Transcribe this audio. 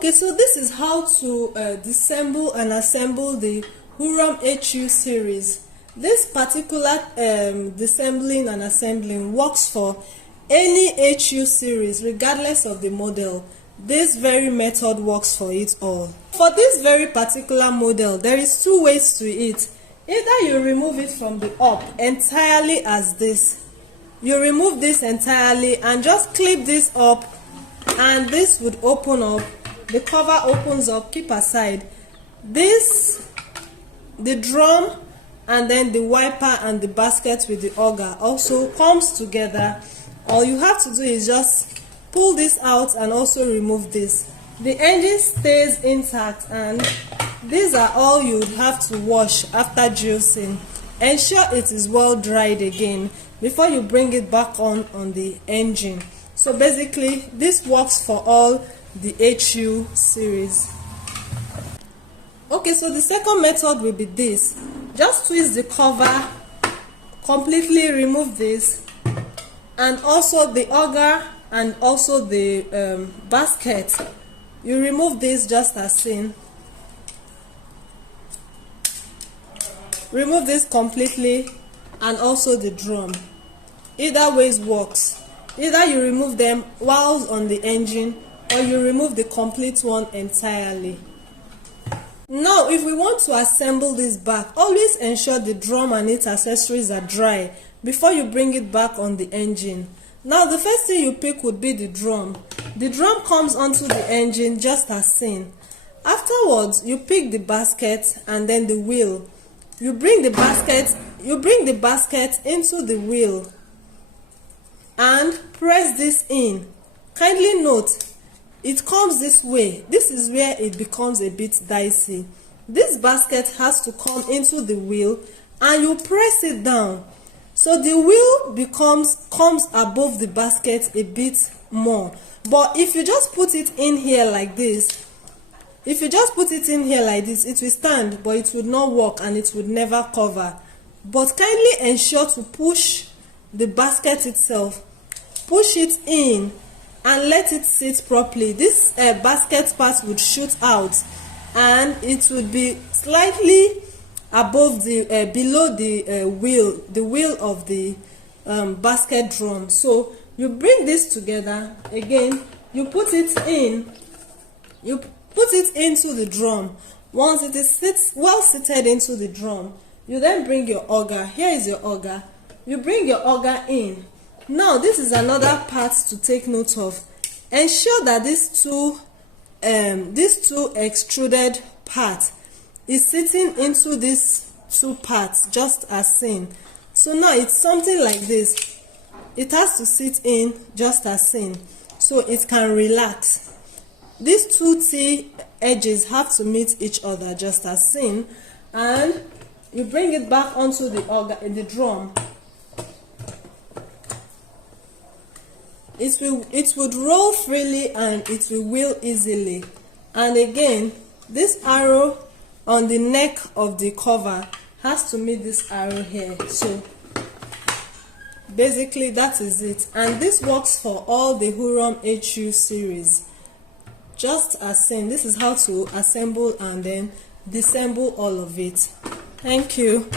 Okay, so this is how to disassemble and assemble the Hurom HU series. This particular disassembling and assembling works for any HU series regardless of the model. This very method works for it all. For this very particular model, there is two ways to it. Either you remove it from the up entirely as this. You remove this entirely and just clip this up, and this would open up. The cover opens up, keep aside. This, the drum, and then the wiper and the basket with the auger also comes together. All you have to do is just pull this out and also remove this. The engine stays intact, and these are all you would have to wash after juicing. Ensure it is well dried again before you bring it back on the engine. So basically this works for all the HU series. Okay, so the second method will be this. Just twist the cover, completely remove this, and also the auger and also the basket. You remove this just as seen. Remove this completely, and also the drum. Either ways works. Either you remove them while on the engine, or you remove the complete one entirely. Now, if we want to assemble this back, always ensure the drum and its accessories are dry before you bring it back on the engine. Now, the first thing you pick would be the drum. The drum comes onto the engine just as seen. Afterwards, you pick the basket and then the wheel. You bring the basket into the wheel and press this in. Kindly note, it comes this way. This is where it becomes a bit dicey. This basket has to come into the wheel and you press it down. So the wheel comes above the basket a bit more. But if you just put it in here like this, it will stand, but it would not work and it would never cover. But kindly ensure to push the basket itself. Push it in and let it sit properly. This basket part would shoot out, and it would be slightly above the below the wheel of the basket drum. So you bring this together again. You put it in. You put it into the drum. Once it is well seated into the drum, you then bring your auger. Here is your auger. You bring your auger in. Now, this is another part to take note of. Ensure that these two extruded part is sitting into these two parts just as seen. So now it's something like this. It has to sit in just as seen, so it can relax. These two T edges have to meet each other just as seen, and you bring it back onto the auger in the drum. It would roll freely and it will wheel easily. And again, this arrow on the neck of the cover has to meet this arrow here. So basically that is it, and this works for all the Hurom HU series. Just as seen, this is how to assemble and then disassemble all of it. Thank you.